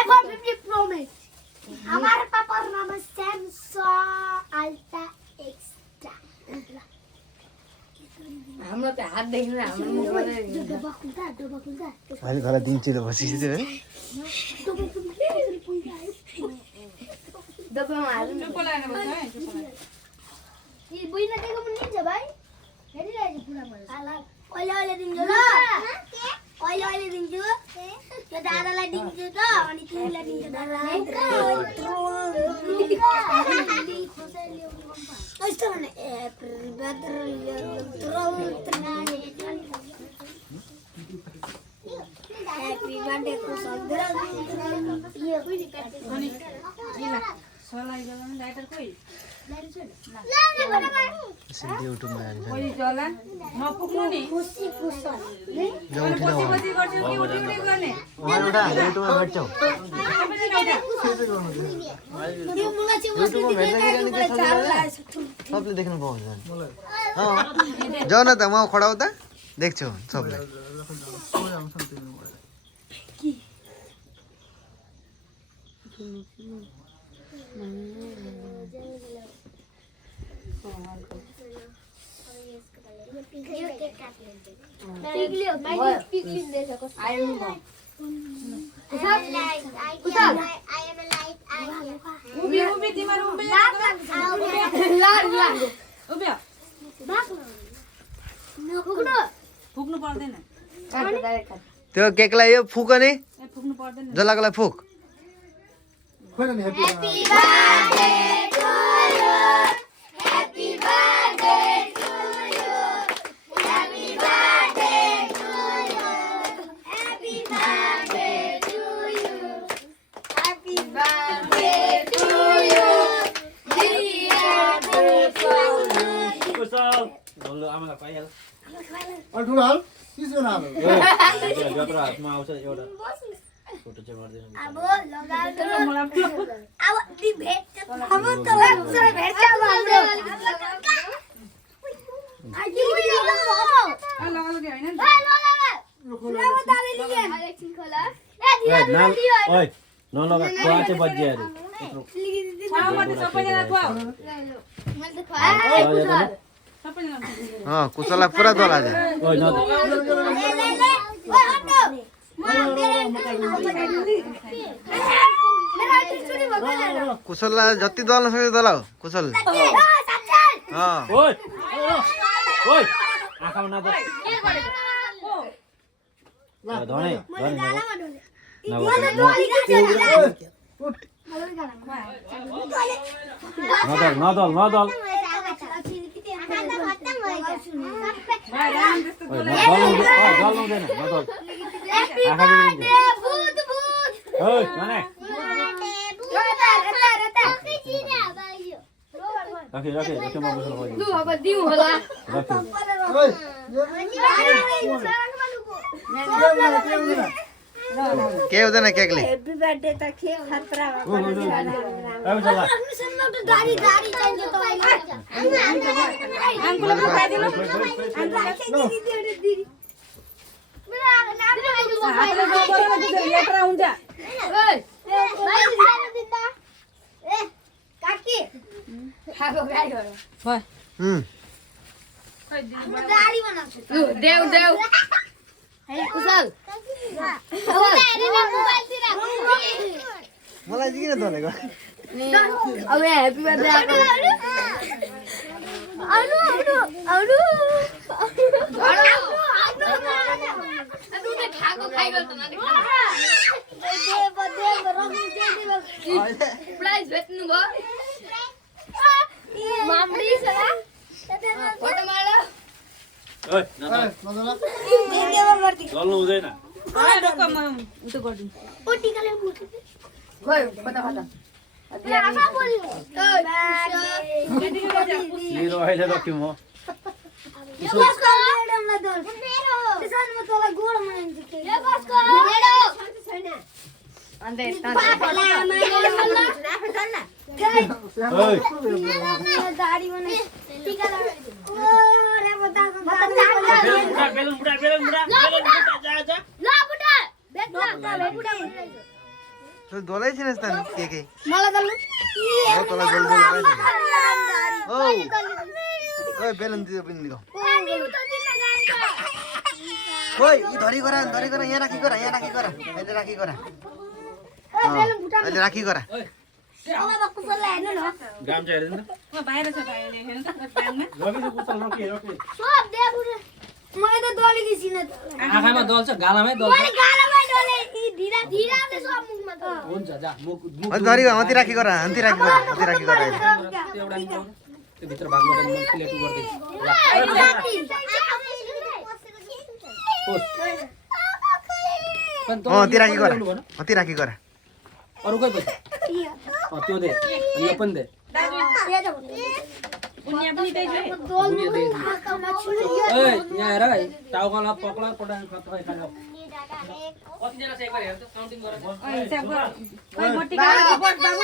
iPhone 50 Pro Max. हमारे पापा का नाम है सैमसंग अल्ट्रा एक्स्ट्रा। हाम्रो त हात देख्नु हाम्रो मुखमा डब्बा खुल्दा अहिले घरलाई दिन्छु त बसिसक्यो है डब्बामा हाल्नु चुप्पो लाग्नु पर्छ है ये बुई न देखो मुन्नी छ भाइ हेरिरहेको पुरा भयो अहिले दिन्छु ल अहिले दिन्छु यो दादालाई दिन्छु त अनि तिमीलाई दिन्छु दादालाई कस्तो भने हैप्पी बर्थडे को सल्दरा यो कुनी काट्यो सलाई जलाउनु लाइटर कोही सिधै युट्युबमा हाल्छ कोही जला नपुग्नु नि खुसी खुसी अनि पछि पछि गर्छु कि उठी उठी गर्ने एउटा युट्युबमा भेट्छौ यो मुला चाहिँ युट्युबमा भेट्दाखेरि के सबले देख्न पाउँछ जाऊ न त म खडा उता देख्छौ सबले पुग्नु पर्दैन त्यो केकलाई यो फुक नि पुग्नु पर्दैन जलाकोलाई फुक अब दी भेट अब तलाई मुझे भेट क्या हाम्रो आजी लगा लगे हैन ल बताले लिए एकछिन खोला ओइ नलगा खुवा चाहिँ बज्जिहाल्यो माथि सबैजना खुवा मैले खुवाए अँ कुसललाई पुरा दला छ ओइ न कुसललाई जति दल्न सक्छ दलाऊ कुसल ओइ ओइ आँखामा नद धने नदल नदल राखे राखे राखे म बस्नु पर्यो लु अब दिउ होला राखे के हुँदैन केकले हैप्पी बर्थडे त के खतरा अब चला गाडी गाडी चाहिन्छ तपाईलाई अंकुल खुवाइदिनु हातले नबोल न त्यो लेटरा हुन्छ काकी खाको गाडी हो भयो गाडी बनाउँछु लु देउ देउ कुशल मलाई चाहिँ किन दलेको अब ह्यापी बर्थडे आको अरु अरु अरु दुधे खाको खाइगल त नदे प्राइज भेट्नु भयो मामडी सला फोटो मारो ओइ चल्नु हुँदैन उतो गर्दिनु पोटिकले मुख गयो कता कता आमा बोल्नु मेरो अहिले राख्छु म यो कसको म्याडम न दल मेरो त्यसैले म तँलाई गोड मान्छु के यो कसको मेरो छैन अन्त पापाले आमाले ओइ दाढी बनाए टीका लगाए ओ रे बता बेलुन बुढा जा जा ल बुटा बेटा बुटा तो दोलाई छिनस् त के मलाई दल्नु हो तलाई जल जल लगाइदिनु ओ ओइ बेलुन दियो पनि दियो पानी उतादिन जान्छ ओइ ई धरी गरा यहाँ राखी गरा अहिले राखी गरा ओ बेलुन बुटा अहिले राखी गरा अब बक्कुसलाई हेर्नु न गाम चाहिँ हेर्दैन बाहिर छ भाइले हेर्नु त प्याङमा रवि कुसल रोके सब दे बुटा मलाई त दली किसिन आँखामा दल्छ गालामै दल्छ मैले गालामा डले ई धीरा धीरा ले सब मुखमा त हुन्छ जा मुख मुख अनि धरी अन्ति राखी गरा अहिले। त्यो एउटा निकाल्नु त्यो भित्र भागबाट म प्लेट गर्दै अन्ति राखी गरा अरु कोही पैसा त्यो दे अनि यो पनि दे बुनिया पनि त्यही छ है बुनिया दे ओइ यहाँ हेर है टाउकाला पक्ला पडाङ खतरै खानु कतिजना चाहिँ एकबार हेर त काउन्टिङ गर हिसाब गर खोइ मोटी गाला बस बाबु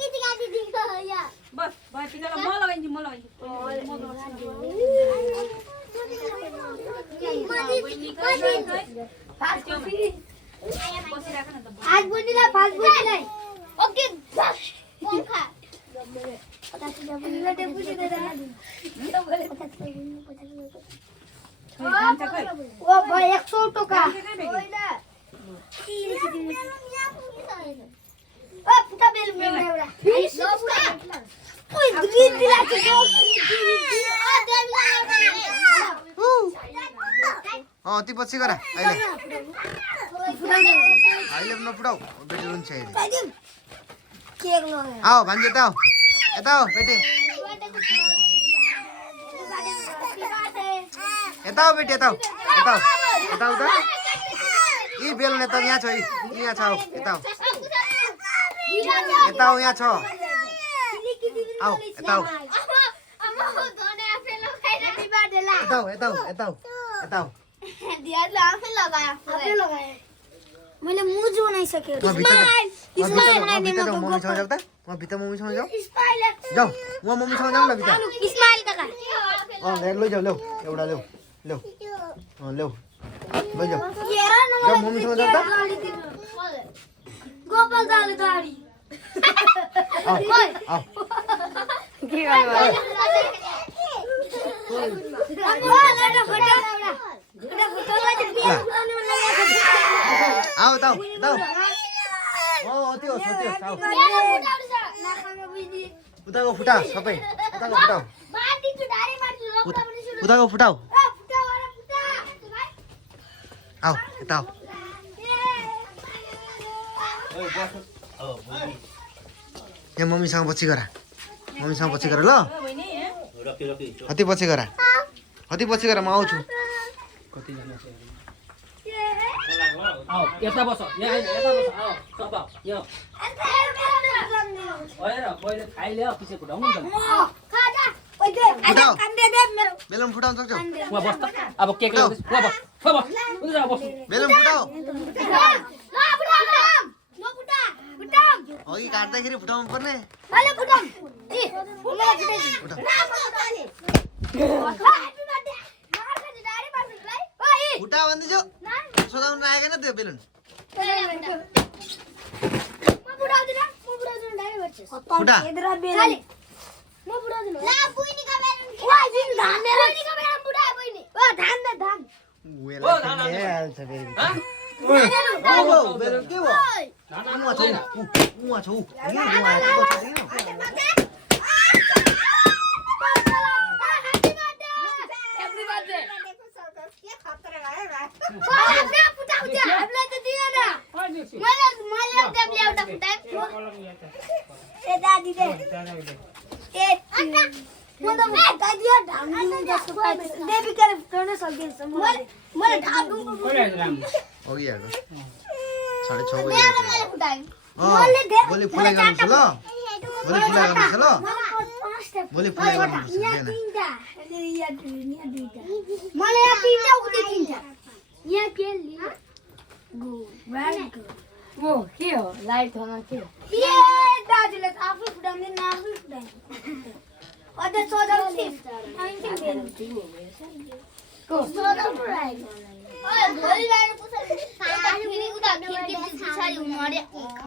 किति गाडी दिन्छ या बस भाइ टिकाला म लगाइदिन्छु आज बनिला फास्ट बनिला ओके पंखा ओ भाइ 100 टका ओ पुटा बेल एउटा ओइ ग्रीन दिला छ अति पछि गरा अहिले नपुडाउ बेटी रुन्छ अहिले आओ भान्जे यता आओ बेटी यता आओ बेटी यता आओ त यी बेलुन यता यहाँ छ यहाँ छ आऊ यता आओ यहाँ छ आऊ यता आओ मैले मुज बनाइसकेँ मम्मीसँग जाऊ त म भित्र मम्मीसँग जाऊ जाऊ म मम्मीसँग जाऊ न भित्र इस्माइल काका लैजाऊ ल्याऊ एउटा ल्याऊ ल्याऊ लैजाऊ हेर न जाऊ मम्मीसँग जाऊ त गोपाल दाले दाढी आऊ के गर्नु आऊ त अति होस् आऊ उताको फुटा सबै उताको फुटाऊ आऊ यता आऊ यहाँ मम्मीसँग पछि गरा ल अति पछि गरा म आउँछु कतिजना छ आऊ यता बस यहाँ यता बस आऊ सब यहाँ हेर पहिले खाइले पछि फुटाउनु नि बेलुन फुटाउन सक्छौ वहाँ बस त अब केक ल्याउँदैछ वहाँ बस उता बस बेलुन फुटाऊ अघि काट्दाखेरि फुटाउनु पर्ने फुटा भन्दैछु सोधाउनु आएन त्यो बेलुन फुटा बेलुन के भयो उहाँ छौ अघि हेर्नु 6:30 बजे भोलि फुलाइ गर्नुपर्छ ल भोलि फुलाइ गर्नुपर्छ बिहान ओ के हो लाइट ठाउँमा के हो ए दाजुले त आफै फुटाउने न आफै फुटाउने अझ सजाउँछ को सजाउँछ ओए भोलि लाएर पुछ्नु फेरि उता खिड्की पछाडि हुनु अरे